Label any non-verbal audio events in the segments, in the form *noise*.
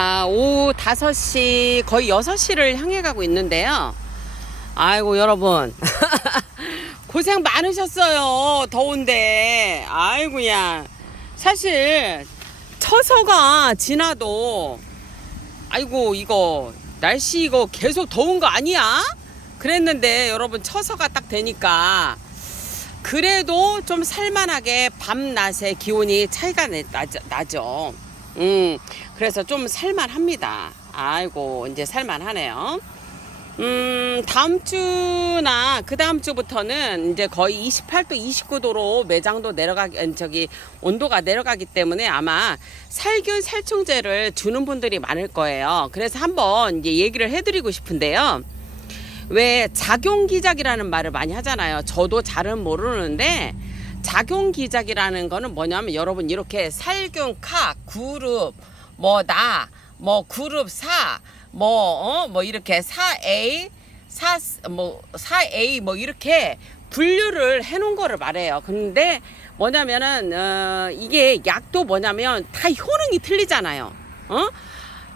아, 오후 5시, 거의 6시를 향해 가고 있는데요. 아이고, 여러분. *laughs* 고생 많으셨어요. 더운데. 아이고야. 사실, 처서가 지나도, 아이고, 이거, 날씨 이거 계속 더운 거 아니야? 그랬는데, 여러분, 처서가 딱 되니까, 그래도 좀 살만하게 밤낮에 기온이 차이가 내- 나죠. 나죠. 음, 그래서 좀 살만합니다. 아이고, 이제 살만하네요. 음, 다음 주나 그 다음 주부터는 이제 거의 28도, 29도로 매장도 내려가기, 아니, 저기 온도가 내려가기 때문에 아마 살균 살충제를 주는 분들이 많을 거예요. 그래서 한번 이제 얘기를 해드리고 싶은데요. 왜 작용기작이라는 말을 많이 하잖아요. 저도 잘은 모르는데 작용기작이라는 거는 뭐냐면 여러분 이렇게 살균, 카, 그룹, 뭐 나, 뭐 그룹 사, 뭐 어, 뭐 이렇게 4A, 4, 뭐 4A 뭐 이렇게 분류를 해 놓은 거를 말해요. 근데 뭐냐면은 어, 이게 약도 뭐냐면 다 효능이 틀리잖아요. 어?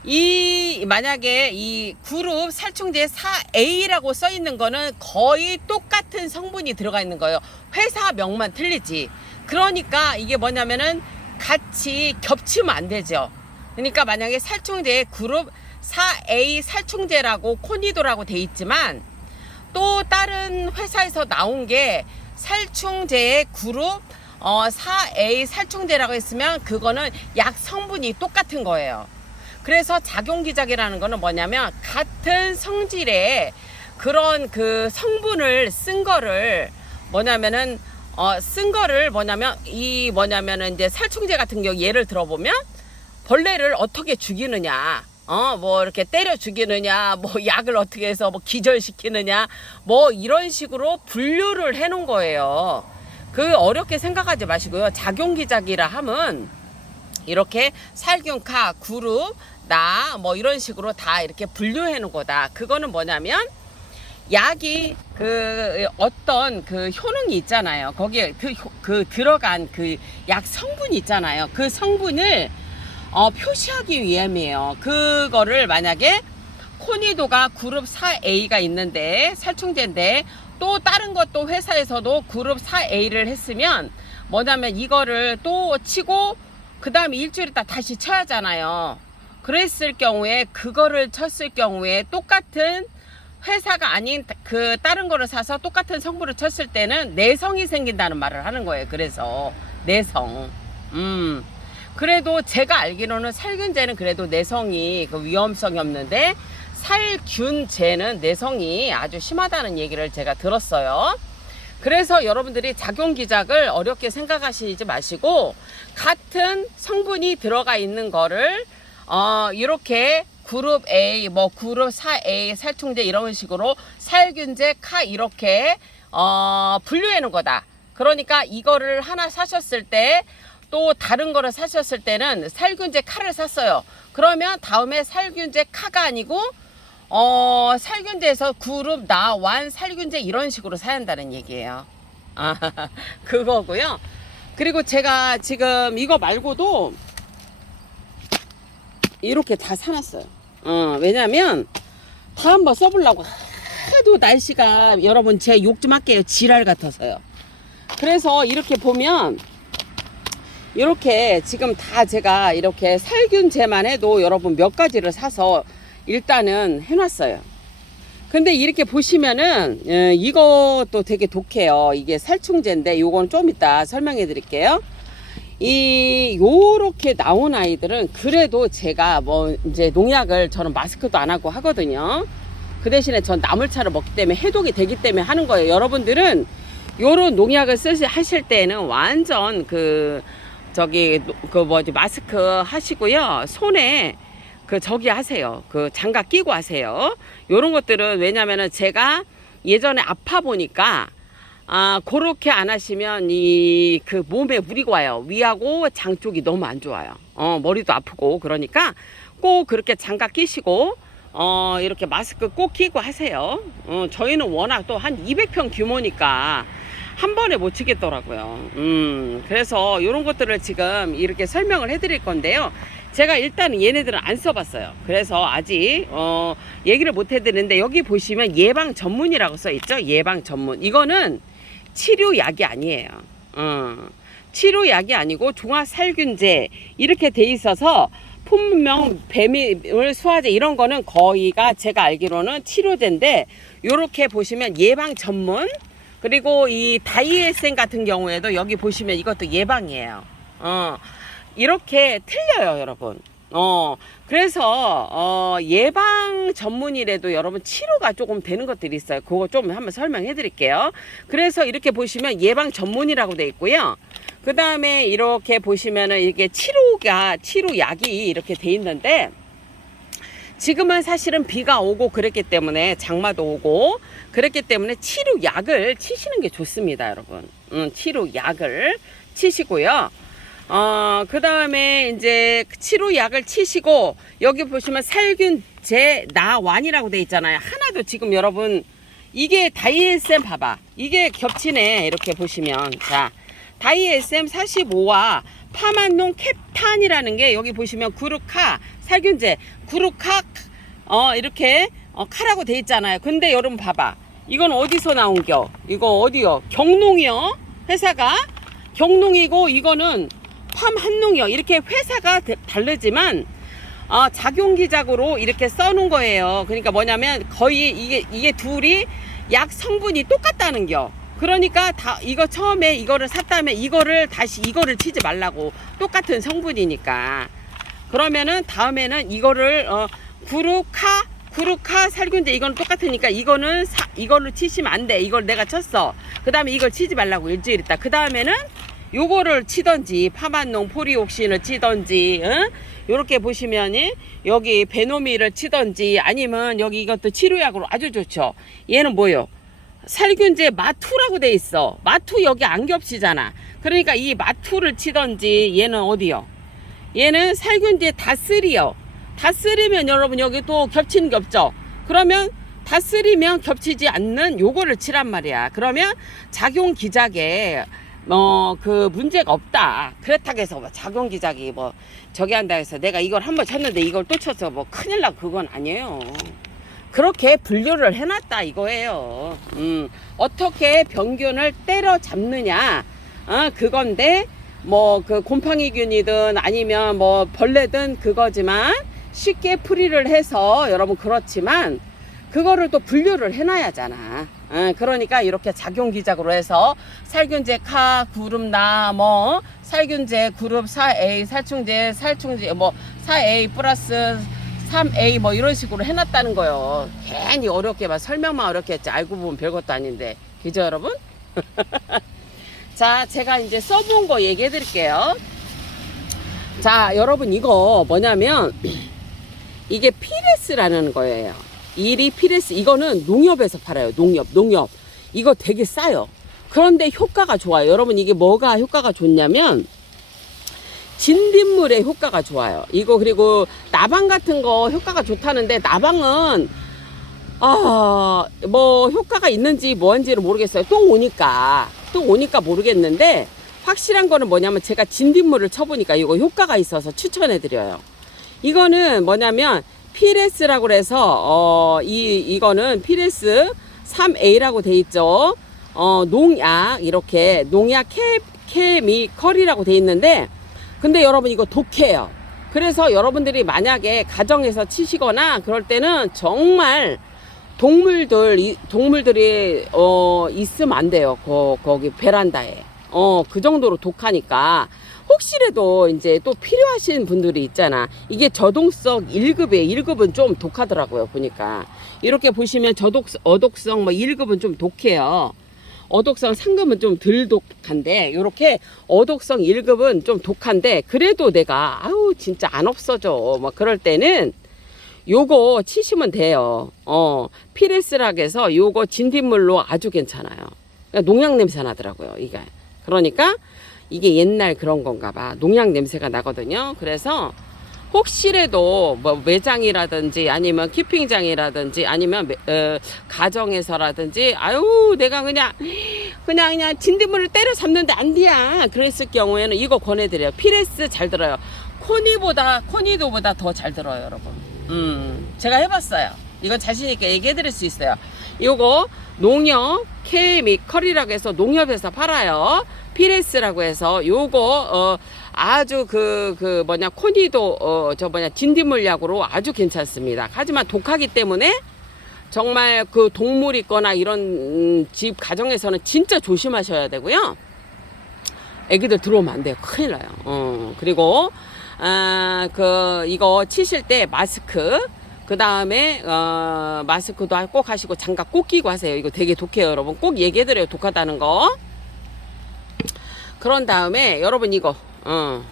이 만약에 이 그룹 살충제 4A라고 써 있는 거는 거의 똑같은 성분이 들어가 있는 거예요. 회사명만 틀리지. 그러니까 이게 뭐냐면은 같이 겹치면 안 되죠. 그러니까 만약에 살충제 그룹 4A 살충제라고 코니도라고 돼 있지만 또 다른 회사에서 나온 게 살충제의 그룹 어, 4A 살충제라고 했으면 그거는 약 성분이 똑같은 거예요. 그래서 작용기작이라는 거는 뭐냐면 같은 성질의 그런 그 성분을 쓴 거를 뭐냐면은 어, 쓴 거를 뭐냐면 이 뭐냐면은 이제 살충제 같은 경우 예를 들어보면 벌레를 어떻게 죽이느냐 어 뭐 이렇게 때려 죽이느냐 뭐 약을 어떻게 해서 뭐 기절시키느냐 뭐 이런 식으로 분류를 해 놓은 거예요. 그 어렵게 생각하지 마시고요. 작용기작이라 함은 이렇게 살균카 그룹 나 뭐 이런 식으로 다 이렇게 분류해 놓은 거다 그거는 뭐냐면 약이 그 어떤 그 효능이 있잖아요. 거기에 그, 효- 그 들어간 그 약 성분이 있잖아요. 그 성분을 어, 표시하기 위함이에요. 그거를 만약에 코니도가 그룹 4A가 있는데 살충제인데 또 다른 것도 회사에서도 그룹 4A를 했으면 뭐냐면 이거를 또 치고 그 다음에 일주일 있다 다시 쳐야 하잖아요. 그랬을 경우에 그거를 쳤을 경우에 똑같은 회사가 아닌 그 다른 거를 사서 똑같은 성분을 쳤을 때는 내성이 생긴다는 말을 하는 거예요. 그래서 내성. 음. 그래도 제가 알기로는 살균제는 그래도 내성이 그 위험성이 없는데 살균제는 내성이 아주 심하다는 얘기를 제가 들었어요. 그래서 여러분들이 작용 기작을 어렵게 생각하시지 마시고 같은 성분이 들어가 있는 거를 어 이렇게 그룹 A 뭐 그룹 4A 살충제 이런 식으로 살균제 카 이렇게 어 분류해 놓은 거다. 그러니까 이거를 하나 사셨을 때 또 다른 거를 사셨을 때는 살균제 카를 샀어요. 그러면 다음에 살균제 카가 아니고 어, 살균제에서 그룹 나 완 살균제 이런 식으로 사야 한다는 얘기예요. 아, *laughs* 그거고요. 그리고 제가 지금 이거 말고도 이렇게 다 사놨어요. 어, 왜냐면 다 한번 써보려고 하도 날씨가 여러분 제 욕 좀 할게요. 지랄 같아서요. 그래서 이렇게 보면 이렇게 지금 다 제가 이렇게 살균제만 해도 여러분 몇 가지를 사서 일단은 해놨어요. 근데 이렇게 보시면은 예, 이것도 되게 독해요. 이게 살충제인데 요건 좀 이따 설명해 드릴게요. 이 요렇게 나온 아이들은 그래도 제가 뭐 이제 농약을 저는 마스크도 안 하고 하거든요. 그 대신에 전 나물차를 먹기 때문에 해독이 되기 때문에 하는 거예요. 여러분들은 요런 농약을 쓰시 하실 때는 완전 그 저기 노- 그 뭐지 마스크 하시고요. 손에 그 저기 하세요. 그 장갑 끼고 하세요. 요런 것들은 왜냐면은 제가 예전에 아파 보니까 아, 그렇게 안 하시면 이 그 몸에 무리가 와요. 위하고 장 쪽이 너무 안 좋아요. 어, 머리도 아프고 그러니까 꼭 그렇게 장갑 끼시고 어, 이렇게 마스크 꼭 끼고 하세요. 어, 저희는 워낙 또 한 200평 규모니까 한 번에 못 치겠더라고요. 음, 그래서 이런 것들을 지금 이렇게 설명을 해드릴 건데요. 제가 일단은 얘네들은 안 써봤어요. 그래서 아직 어, 얘기를 못 해드리는데 여기 보시면 예방 전문이라고 써 있죠. 예방 전문. 이거는 치료약이 아니에요. 어, 치료약이 아니고 종합살균제 이렇게 돼 있어서 품명 배밀 수화제 이런 거는 거의가 제가 알기로는 치료제인데 요렇게 보시면 예방 전문 그리고 이 다이에센 같은 경우에도 여기 보시면 이것도 예방이에요. 어, 이렇게 틀려요, 여러분. 어, 그래서, 어, 예방 전문이라도 여러분 치료가 조금 되는 것들이 있어요. 그거 좀 한번 설명해 드릴게요. 그래서 이렇게 보시면 예방 전문이라고 돼 있고요. 그 다음에 이렇게 보시면은 이게 치료가, 치료약이 이렇게 돼 있는데, 지금은 사실은 비가 오고 그랬기 때문에 장마도 오고 그랬기 때문에 치료약을 치시는 게 좋습니다, 여러분. 음, 치료약을 치시고요. 어, 그 다음에 이제 치료약을 치시고 여기 보시면 살균 제 나완이라고 돼 있잖아요. 하나도 지금 여러분 이게 다이에스엠 봐봐. 이게 겹치네. 이렇게 보시면. 자, 다이에스엠 45와 파만농 캡탄이라는 게 여기 보시면 구루카 살균제 구루카 어 이렇게 어, 카라고 돼 있잖아요. 근데 여러분 봐봐. 이건 어디서 나온겨? 이거 어디요? 경농이요. 회사가 경농이고 이거는 팜 한농이요. 이렇게 회사가 대- 다르지만 어, 작용기작으로 이렇게 써놓은 거예요. 그러니까 뭐냐면 거의 이게 이게 둘이 약 성분이 똑같다는 겨. 그러니까 다 이거 처음에 이거를 샀다면 이거를 다시 이거를 치지 말라고 똑같은 성분이니까. 그러면은 다음에는 이거를 어 구루카 구루카 살균제 이거는 똑같으니까 이거는 사, 이걸로 치시면 안 돼. 이걸 내가 쳤어. 그 다음에 이걸 치지 말라고 일주일 있다. 그 다음에는 요거를 치던지 파만농 포리옥신을 치던지 응? 요렇게 보시면이 여기 베노미를 치던지 아니면 여기 이것도 치료약으로 아주 좋죠. 얘는 뭐요? 살균제 마투라고 돼 있어. 마투 여기 안 겹치잖아. 그러니까 이 마투를 치던지 얘는 어디요? 얘는 살균제 다쓰리요. 다쓰리면 여러분 여기 또 겹치는 게 없죠. 그러면 다쓰리면 겹치지 않는 요거를 치란 말이야. 그러면 작용 기작에 뭐그 문제가 없다. 그렇다고 해서 뭐 작용 기작이 뭐 저기 한다 해서 내가 이걸 한 번 쳤는데 이걸 또 쳤어 뭐 큰일 나고 그건 아니에요. 그렇게 분류를 해놨다 이거예요. 음, 어떻게 병균을 때려잡느냐, 어, 그건데 뭐 그 곰팡이균이든 아니면 뭐 벌레든 그거지만 쉽게 풀이를 해서 여러분 그렇지만 그거를 또 분류를 해놔야잖아. 어, 그러니까 이렇게 작용기작으로 해서 살균제 카, 구름 나, 뭐 살균제 그룹 4A, 살충제, 살충제 뭐 4A 플러스 3A 뭐 이런 식으로 해놨다는 거요. 괜히 어렵게 막 설명만 어렵게 했지. 알고 보면 별것도 아닌데. 그죠, 여러분? *laughs* 자, 제가 이제 써본 거 얘기해 드릴게요. 자, 여러분 이거 뭐냐면 *clears throat* 이게 피레스라는 거예요. 일이 피레스. 이거는 농협에서 팔아요. 농협, 농협. 이거 되게 싸요. 그런데 효과가 좋아요. 여러분 이게 뭐가 효과가 좋냐면 진딧물의 효과가 좋아요. 이거 그리고 나방 같은 거 효과가 좋다는데 나방은 아, 뭐 효과가 있는지 뭔지를 모르겠어요. 또 오니까 또 오니까 모르겠는데 확실한 거는 뭐냐면 제가 진딧물을 쳐보니까 이거 효과가 있어서 추천해 드려요. 이거는 뭐냐면 피레스라고 그래서 어, 이 이거는 피레스 3A라고 돼 있죠. 어, 농약 이렇게 농약 케, 케미컬이라고 돼 있는데 근데 여러분 이거 독해요. 그래서 여러분들이 만약에 가정에서 치시거나 그럴 때는 정말 동물들 이- 동물들이 어 있으면 안 돼요. 거, 거기 베란다에. 어 그 정도로 독하니까 혹시라도 이제 또 필요하신 분들이 있잖아. 이게 저독성 1급에 1급은 좀 독하더라고요. 보니까 이렇게 보시면 저독 어독성 뭐 1급은 좀 독해요. 어독성 상급은 좀 덜 독한데 이렇게 어독성 1급은 좀 독한데 그래도 내가 아우 진짜 안 없어져 막 그럴 때는 요거 치시면 돼요. 어 피레스락에서 요거 진딧물로 아주 괜찮아요. 그러니까 농약 냄새 나더라고요. 이게 그러니까 이게 옛날 그런 건가 봐. 농약 냄새가 나거든요. 그래서 혹시라도 뭐 매장이라든지 아니면 키핑장이라든지 아니면 매- 어, 가정에서라든지 아유 내가 그냥 그냥 그냥 진딧물을 때려 잡는데 안 돼야 그랬을 경우에는 이거 권해드려요. 피레스 잘 들어요. 코니보다 코니도보다 더 잘 들어요 여러분. 음 제가 해봤어요. 이건 자신 있게 얘기해드릴 수 있어요. 이거 농협 케미컬이라고 해서 농협에서 팔아요 피레스라고 해서 요거 어 아주 그 그 뭐냐 코니도 어 저 뭐냐 진딧물 약으로 아주 괜찮습니다 하지만 독하기 때문에 정말 그 동물 있거나 이런 음, 집 가정에서는 진짜 조심하셔야 되고요. 애기들 들어오면 안 돼요. 큰일 나요. 어, 그리고, 아, 그, 이거 치실 때 마스크, 그 다음에, 어, 마스크도 꼭 하시고 장갑 꼭 끼고 하세요. 이거 되게 독해요, 여러분. 꼭 얘기해드려요. 독하다는 거. 그런 다음에, 여러분 이거, 어,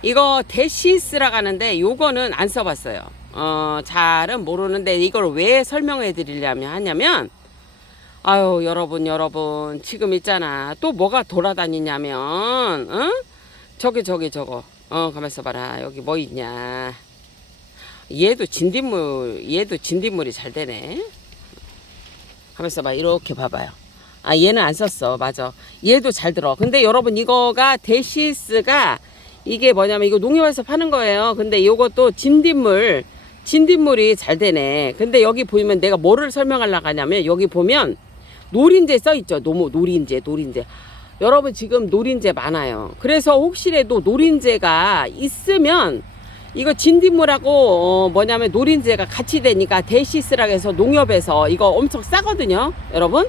이거 데시스라고 하는데 요거는 안 써봤어요. 어, 잘은 모르는데 이걸 왜 설명해 드리려면 하냐면 아유 여러분 여러분 지금 있잖아. 또 뭐가 돌아다니냐면 어? 저기 저기 저거. 어 가만 있어 봐라. 여기 뭐 있냐. 얘도 진딧물 얘도 진딧물이 잘 되네. 가만 있어 봐. 이렇게 봐봐요 아 얘는 안 썼어. 맞아. 얘도 잘 들어. 근데 여러분 이거가 데시스가 이게 뭐냐면 이거 농협에서 파는 거예요. 근데 이것도 진딧물 진딧물이 잘 되네. 근데 여기 보면 내가 뭐를 설명하려고 하냐면 여기 보면 노린재 써 있죠. 노모 노린재 노린재. 여러분 지금 노린재 많아요. 그래서 혹시라도 노린재가 있으면 이거 진딧물하고 어, 뭐냐면 노린재가 같이 되니까 데시스라고 해서 농협에서 이거 엄청 싸거든요 여러분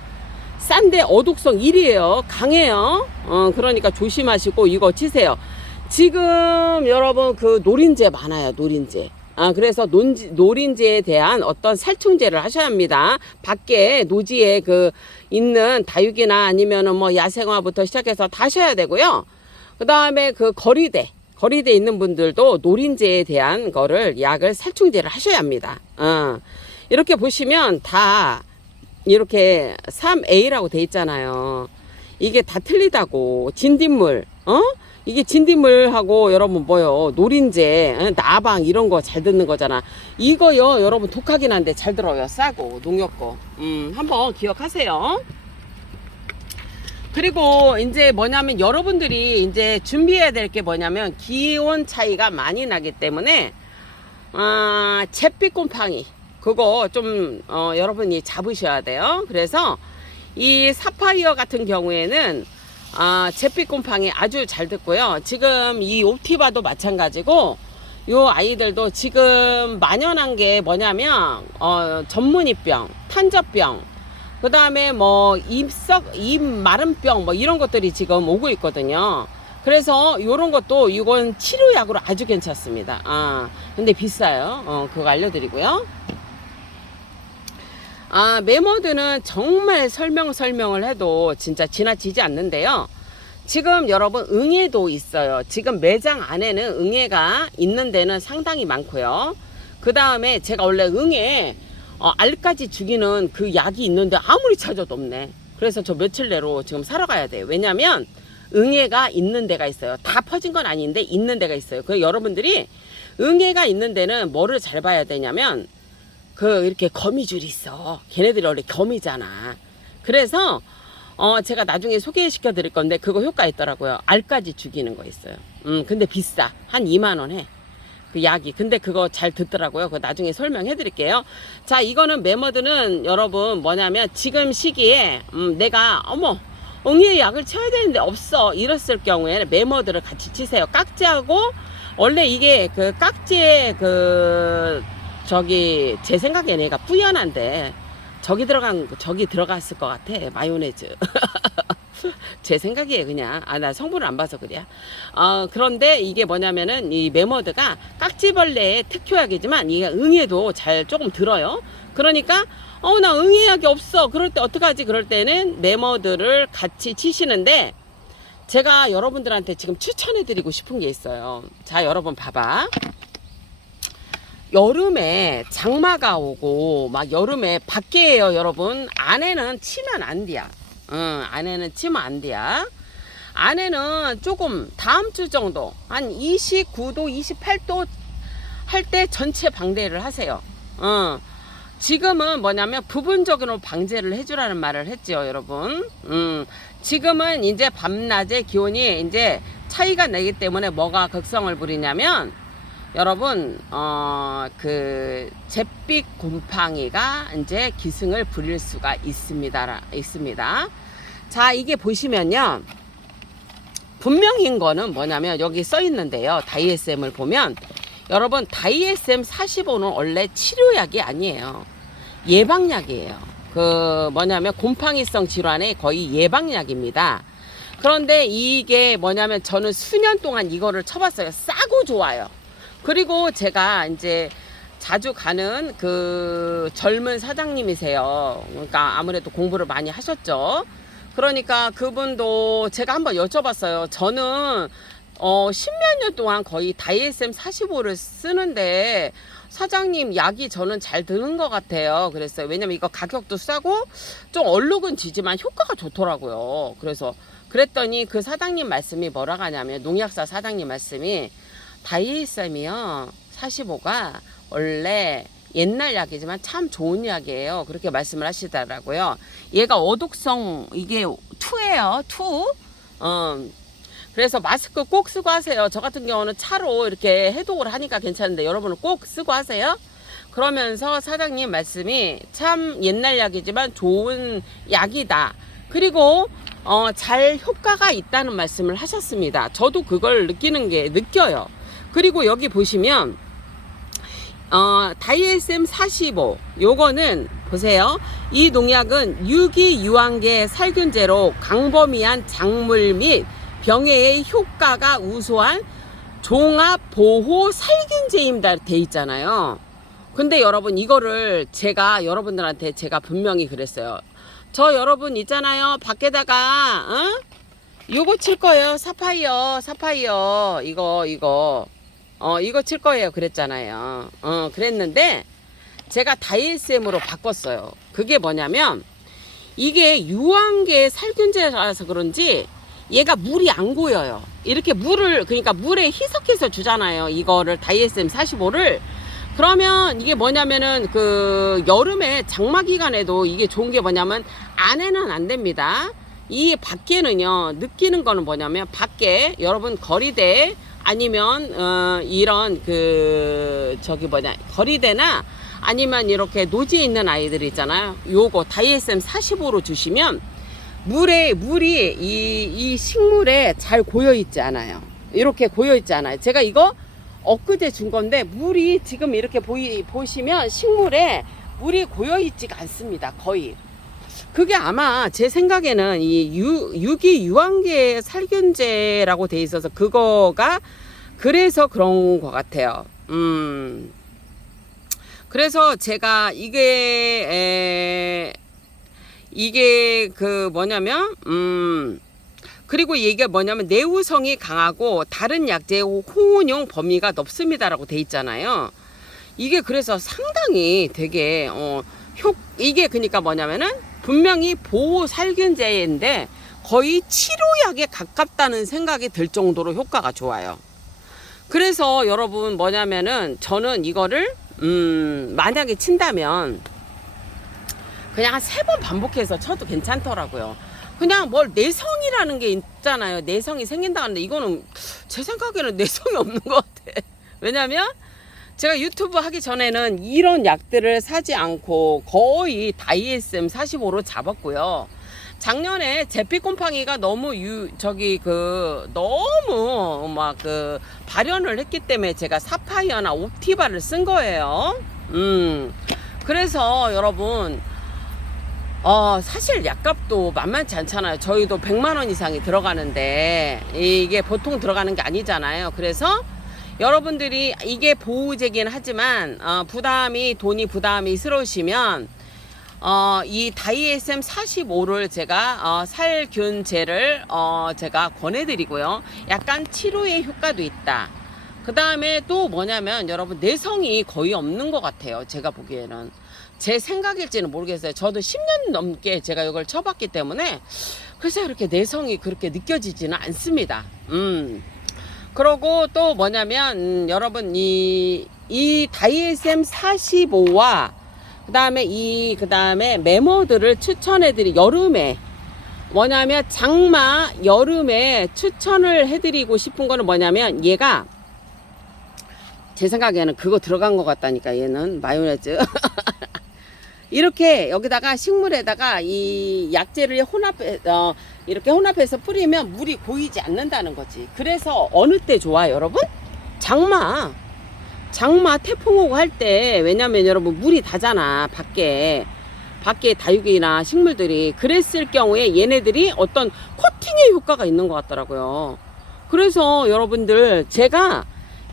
싼데 어독성 1이에요 강해요 어, 그러니까 조심하시고 이거 치세요 지금 여러분 그 노린재 많아요 노린재 아, 그래서 논지, 노린재에 대한 어떤 살충제를 하셔야 합니다. 밖에 노지에 그 있는 다육이나 아니면은 뭐 야생화부터 시작해서 다 하셔야 되고요. 그 다음에 그 거리대, 거리대 있는 분들도 노린재에 대한 거를 약을 살충제를 하셔야 합니다. 어. 이렇게 보시면 다 이렇게 3A라고 돼 있잖아요. 이게 다 틀리다고. 진딧물, 어? 이게 진딧물하고 여러분 뭐요? 노린재, 어? 나방 이런 거 잘 듣는 거잖아. 이거요, 여러분 독하긴 한데 잘 들어요. 싸고 농협 거. 음, 한번 기억하세요. 그리고 이제 뭐냐면 여러분들이 이제 준비해야 될 게 뭐냐면 기온 차이가 많이 나기 때문에 아, 잿빛 곰팡이 그거 좀 어, 여러분이 잡으셔야 돼요. 그래서 이 사파이어 같은 경우에는 아, 잿빛 곰팡이 아주 잘 듣고요. 지금 이 옵티바도 마찬가지고 요 아이들도 지금 만연한 게 뭐냐면 어, 전문이병, 탄저병, 그 다음에 뭐 입석, 입 마른병 뭐 이런 것들이 지금 오고 있거든요. 그래서 요런 것도 이건 치료약으로 아주 괜찮습니다. 아, 근데 비싸요. 어, 그거 알려드리고요. 아, 메모드는 정말 설명 설명을 해도 진짜 지나치지 않는데요. 지금 여러분 응애도 있어요. 지금 매장 안에는 응애가 있는 데는 상당히 많고요. 그 다음에 제가 원래 응애 어, 알까지 죽이는 그 약이 있는데 아무리 찾아도 없네. 그래서 저 며칠 내로 지금 사러 가야 돼요. 왜냐면 응애가 있는 데가 있어요. 다 퍼진 건 아닌데 있는 데가 있어요. 그 여러분들이 응애가 있는 데는 뭐를 잘 봐야 되냐면 그 이렇게 거미줄이 있어. 걔네들이 원래 거미잖아. 그래서 어 제가 나중에 소개시켜 드릴 건데 그거 효과 있더라고요. 알까지 죽이는 거 있어요. 음 근데 비싸. 한 2만 원 해. 그 약이. 근데 그거 잘 듣더라고요. 그거 나중에 설명해 드릴게요. 자, 이거는 메머드는 여러분 뭐냐면 지금 시기에 음 내가 어머 응애 약을 쳐야 되는데 없어 이랬을 경우에는 메머드를 같이 치세요. 깍지하고 원래 이게 그 깍지의 그 저기 제 생각에 내가 뿌연한데 저기 들어간 저기 들어갔을 것 같아 마요네즈. *laughs* 제 생각이에요 그냥. 아 나 성분을 안 봐서 그래 어 그런데 이게 뭐냐면은 이 메머드가 깍지벌레의 특효약이지만 이게 응애도 잘 조금 들어요. 그러니까 어 나 응애약이 없어. 그럴 때 어떡하지? 그럴 때는 메머드를 같이 치시는데 제가 여러분들한테 지금 추천해 드리고 싶은 게 있어요. 자 여러분 봐봐 여름에 장마가 오고 막 여름에 밖에요 여러분 안에는 치면 안 돼야 응, 안에는 치면 안 돼야 안에는 조금 다음 주 정도 한 29도 28도 할 때 전체 방대를 하세요. 어. 지금은 뭐냐면 부분적으로 방제를 해주라는 말을 했죠, 여러분. 음, 지금은 이제 밤낮의 기온이 이제 차이가 나기 때문에 뭐가 극성을 부리냐면 여러분, 어, 그, 잿빛 곰팡이가 이제 기승을 부릴 수가 있습니다. 있습니다. 자, 이게 보시면요. 분명인 거는 뭐냐면 여기 써 있는데요. 다이에스엠을 보면 여러분 다이에스엠 45는 원래 치료약이 아니에요. 예방약이에요. 그 뭐냐면 곰팡이성 질환의 거의 예방약입니다. 그런데 이게 뭐냐면 저는 수년 동안 이거를 쳐봤어요. 싸고 좋아요. 그리고 제가 이제 자주 가는 그 젊은 사장님이세요. 그러니까 아무래도 공부를 많이 하셨죠. 그러니까 그분도 제가 한번 여쭤봤어요. 저는 어, 십몇 년 동안 거의 다이에스엠 45를 쓰는데 사장님 약이 저는 잘 드는 것 같아요. 그랬어요. 왜냐면 이거 가격도 싸고 좀 얼룩은 지지만 효과가 좋더라고요. 그래서 그랬더니 그 사장님 말씀이 뭐라 하냐면 농약사 사장님 말씀이 다이에스엠이요 45가 원래 옛날 약이지만 참 좋은 약이에요. 그렇게 말씀을 하시더라고요. 얘가 어독성 이게 투예요. 투. 음. 그래서 마스크 꼭 쓰고 하세요. 저 같은 경우는 차로 이렇게 해독을 하니까 괜찮은데 여러분은 꼭 쓰고 하세요. 그러면서 사장님 말씀이 참 옛날 약이지만 좋은 약이다. 그리고 어, 잘 효과가 있다는 말씀을 하셨습니다. 저도 그걸 느끼는 게 느껴요. 그리고 여기 보시면 어, 다이에스엠 45 요거는 보세요. 이 농약은 유기 유황계 살균제로 광범위한 작물 및 병해의 효과가 우수한 종합 보호 살균제입니다. 돼 있잖아요. 근데 여러분 이거를 제가 여러분들한테 제가 분명히 그랬어요. 저 여러분 있잖아요. 밖에다가 어? 요거 칠 거예요. 사파이어, 사파이어. 이거 이거. 어, 이거 칠 거예요. 그랬잖아요. 어, 그랬는데 제가 다이에스엠으로 바꿨어요. 그게 뭐냐면 이게 유황계 살균제라서 그런지 얘가 물이 안 고여요. 이렇게 물을 그러니까 물에 희석해서 주잖아요. 이거를 다이에스엠 45를 그러면 이게 뭐냐면은 그 여름에 장마 기간에도 이게 좋은 게 뭐냐면 안에는 안 됩니다. 이 밖에는요 느끼는 거는 뭐냐면 밖에 여러분 거리대 아니면 어 이런 그 저기 뭐냐 거리대나 아니면 이렇게 노지에 있는 아이들 있잖아요. 요거 다이에스엠 45로 주시면 물에 물이 이, 이 식물에 잘 고여 있지 않아요. 이렇게 고여 있지 않아요. 제가 이거 엊그제 준 건데 물이 지금 이렇게 보이 보시면 식물에 물이 고여 있지가 않습니다. 거의. 그게 아마 제 생각에는 이 유, 유기 유황계 살균제라고 돼 있어서 그거가 그래서 그런 것 같아요. 음. 그래서 제가 이게 에, 이게 그 뭐냐면 음 그리고 이게 뭐냐면 내우성이 강하고 다른 약제의 호응용 범위가 넓습니다라고 돼 있잖아요. 이게 그래서 상당히 되게 어, 효 이게 그러니까 뭐냐면은 분명히 보호 살균제인데 거의 치료약에 가깝다는 생각이 들 정도로 효과가 좋아요. 그래서 여러분 뭐냐면은 저는 이거를 음 만약에 친다면 그냥 한 세 번 반복해서 쳐도 괜찮더라고요. 그냥 뭘 내성이라는 게 있잖아요. 내성이 생긴다는데 이거는 제 생각에는 *laughs* 내성이 없는 것 같아. 왜냐면 제가 유튜브 하기 전에는 이런 약들을 사지 않고 거의 다이에스엠 45로 잡았고요. 작년에 제피곰팡이가 너무 유 저기 그 너무 막 그 발현을 했기 때문에 제가 사파이어나 옵티바를 쓴 거예요. 음. 그래서 여러분 어, 사실 약값도 만만치 않잖아요. 저희도 100만 원 이상이 들어가는데 이게 보통 들어가는 게 아니잖아요. 그래서 여러분들이 이게 보호제긴 하지만 어, 부담이 돈이 부담이 스러우시면 어, 이 다이에스엠 45를 제가 어, 살균제를 어, 제가 권해드리고요. 약간 치료의 효과도 있다. 그 다음에 또 뭐냐면 여러분 내성이 거의 없는 것 같아요. 제가 보기에는. 제 생각일지는 모르겠어요. 저도 10년 넘게 제가 이걸 쳐봤기 때문에 글쎄 그렇게 내성이 그렇게 느껴지지는 않습니다. 음. 그러고 또 뭐냐면 음, 여러분 이 이 다이에스엠 45와 그 다음에 이 그 다음에 메모들을 추천해드리 여름에. 뭐냐면 장마 여름에 추천을 해드리고 싶은 거는 뭐냐면 얘가 제 생각에는 그거 들어간 것 같다니까 얘는 마요네즈 *laughs* 이렇게 여기다가 식물에다가 이 약재를 혼합해 어, 이렇게 혼합해서 뿌리면 물이 고이지 않는다는 거지. 그래서 어느 때 좋아 여러분? 장마. 장마 태풍 오고 할 때 왜냐면 여러분 물이 다잖아 밖에. 밖에 다육이나 식물들이. 그랬을 경우에 얘네들이 어떤 코팅의 효과가 있는 것 같더라고요. 그래서 여러분들 제가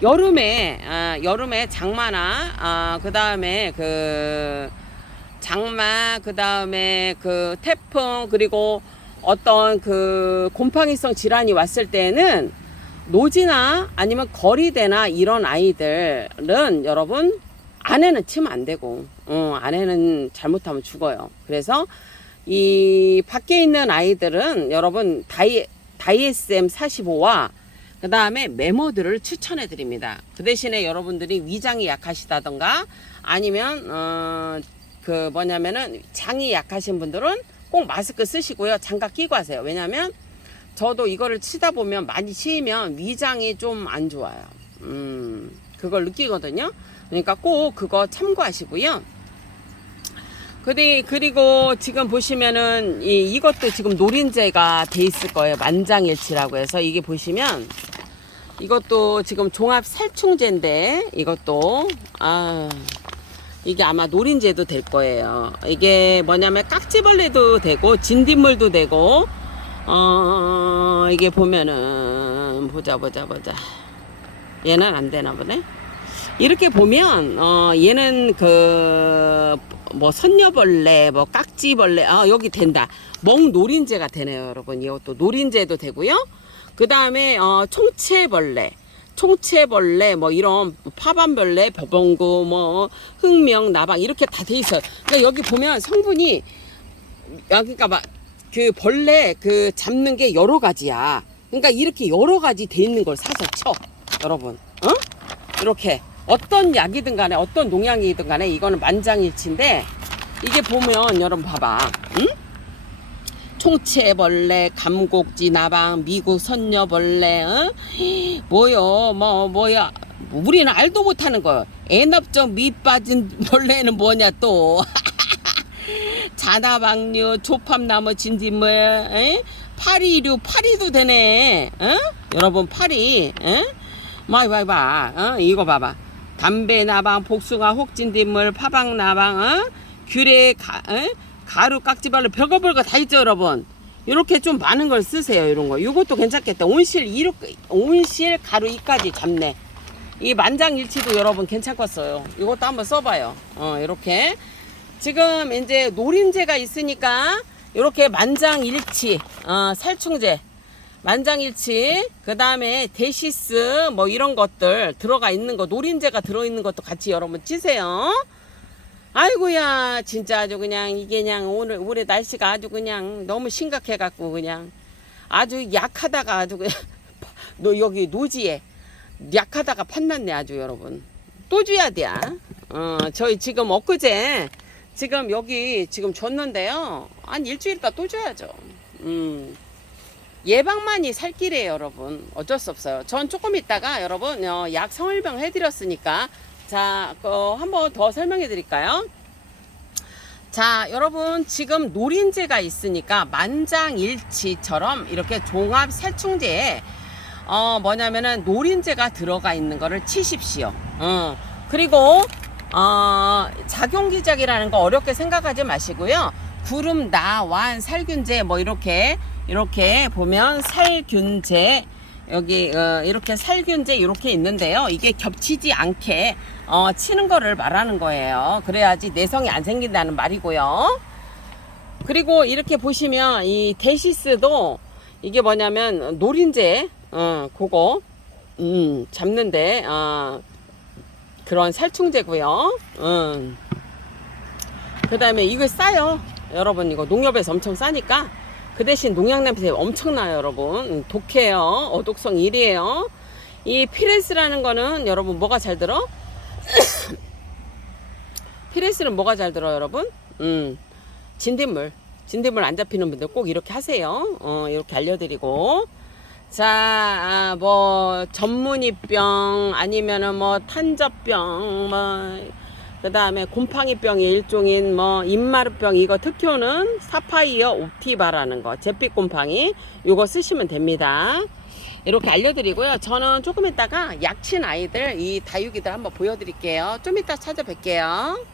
여름에 아, 여름에 장마나 아, 그 다음에 그 그 다음에 그 태풍 그리고 어떤 그 곰팡이성 질환이 왔을 때는 노지나 아니면 거리대나 이런 아이들은 여러분 안에는 치면 안 되고 어, 안에는 잘못하면 죽어요. 그래서 이 밖에 있는 아이들은 여러분 다이 다이에스엠 45와 그 다음에 메모들을 추천해 드립니다. 그 대신에 여러분들이 위장이 약하시다던가 아니면 어, 그 뭐냐면은 장이 약하신 분들은 꼭 마스크 쓰시고요. 장갑 끼고 하세요. 왜냐면 저도 이거를 치다 보면 많이 치이면 위장이 좀 안 좋아요. 음, 그걸 느끼거든요. 그러니까 꼭 그거 참고하시고요. 그리, 그리고 지금 보시면은 이, 이것도 지금 노린재가 돼 있을 거예요. 만장일치라고 해서 이게 보시면 이것도 지금 종합 살충제인데 이것도 아 이게 아마 노린재도 될 거예요. 이게 뭐냐면 깍지벌레도 되고 진딧물도 되고 어 이게 보면은 보자 보자 보자. 얘는 안 되나 보네. 이렇게 보면 어 얘는 그 뭐 선녀벌레 뭐 깍지벌레 아 여기 된다. 멍 노린재가 되네요 여러분. 이것도 노린재도 되고요. 그 다음에 어 총채벌레 총채벌레 뭐 이런 파반벌레 버벙구 뭐 흑명 나방 이렇게 다 돼 있어요. 그러니까 여기 보면 성분이 여기가 막그 벌레 그 잡는 게 여러 가지야. 그러니까 이렇게 여러 가지 돼 있는 걸 사서 쳐 여러분. 어? 이렇게. 어떤 약이든 간에 어떤 농약이든 간에 이거는 만장일치인데 이게 보면 여러분 봐봐. 응? 총채벌레 감곡지 나방 미국 선녀벌레 어? 뭐요 뭐 뭐야 우리는 알도 못하는 거 애납적 밑 빠진 벌레는 뭐냐 또 *laughs* 자나방류 조팝나무 진딧물 에? 파리류 파리도 되네 어? 여러분 파리 에? 마이 마이 봐 어? 이거 봐봐 담배 나방 복숭아 혹진딧물 파방 나방 어? 귤에 가, 어? 가루 깍지발로 별거별거 다 있죠 여러분? 이렇게 좀 많은 걸 쓰세요 이런 거. 이것도 괜찮겠다. 온실 이륙 온실 가루 이까지 잡네. 이 만장일치도 여러분 괜찮겠어요. 이것도 한번 써봐요. 어 이렇게. 지금 이제 노린재가 있으니까 이렇게 만장일치 어, 살충제 만장일치 그 다음에 데시스 뭐 이런 것들 들어가 있는 거 노린재가 들어있는 것도 같이 여러분 치세요 아이고야 진짜 아주 그냥 이게 그냥 오늘 올해 날씨가 아주 그냥 너무 심각해 갖고 그냥 아주 약하다가 아주 그냥 *laughs* 너 여기 노지에 약하다가 판났네 아주 여러분. 또 줘야 돼어 저희 지금 엊그제 지금 여기 지금 줬는데요. 한 일주일 있다 또 줘야죠. 음. 예방만이 살 길이에요 여러분. 어쩔 수 없어요. 전 조금 있다가 여러분 어, 약 성일병 해드렸으니까 자 어, 한번 더 설명해 드릴까요? 자 여러분 지금 노린재가 있으니까 만장일치처럼 이렇게 종합 살충제에 어 뭐냐면은 노린재가 들어가 있는 거를 치십시오. 어 그리고 어 작용기작이라는 거 어렵게 생각하지 마시고요. 구름 나 완 살균제 뭐 이렇게 이렇게 보면 살균제 여기 어, 이렇게 살균제 이렇게 있는데요. 이게 겹치지 않게 어, 치는 거를 말하는 거예요. 그래야지 내성이 안 생긴다는 말이고요. 그리고 이렇게 보시면 이 데시스도 이게 뭐냐면 노린재 어, 그거 음, 잡는데 어, 그런 살충제고요. 음. 그 다음에 이거 싸요. 여러분 이거 농협에서 엄청 싸니까 그 대신 농약 냄새 엄청나요 여러분 음, 독해요 어독성 1이에요 이 피레스라는 거는 여러분 뭐가 잘 들어? 피레스는 뭐가 잘 들어요, 여러분? 음, 진딧물. 진딧물 안 잡히는 분들 꼭 이렇게 하세요. 어, 이렇게 알려드리고. 자, 아, 뭐, 전문이병, 아니면은 뭐, 탄저병, 뭐, 그 다음에 곰팡이병의 일종인 뭐, 입마르병, 이거 특효는 사파이어 옵티바라는 거, 잿빛 곰팡이, 요거 쓰시면 됩니다. 이렇게 알려드리고요. 저는 조금 이따가 약친 아이들, 이 다육이들 한번 보여드릴게요. 좀 이따 찾아뵐게요.